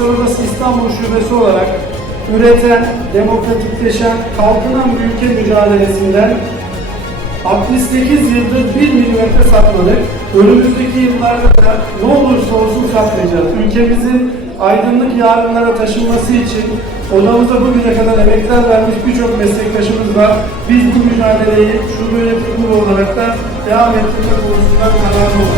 Gençler Odası İstanbul Şubesi olarak üreten, demokratikleşen, kalkınan bir ülke mücadelesinden 68 yıldır 1 milimetre satmadık. Önümüzdeki yıllarda da ne olursa olsun satmayacağız. Ülkemizin aydınlık yarınlara taşınması için odamıza bugüne kadar emekler vermiş birçok meslektaşımız var. Biz bu mücadeleyi şube yönetimi olarak da devam ettirme konusunda kararlı.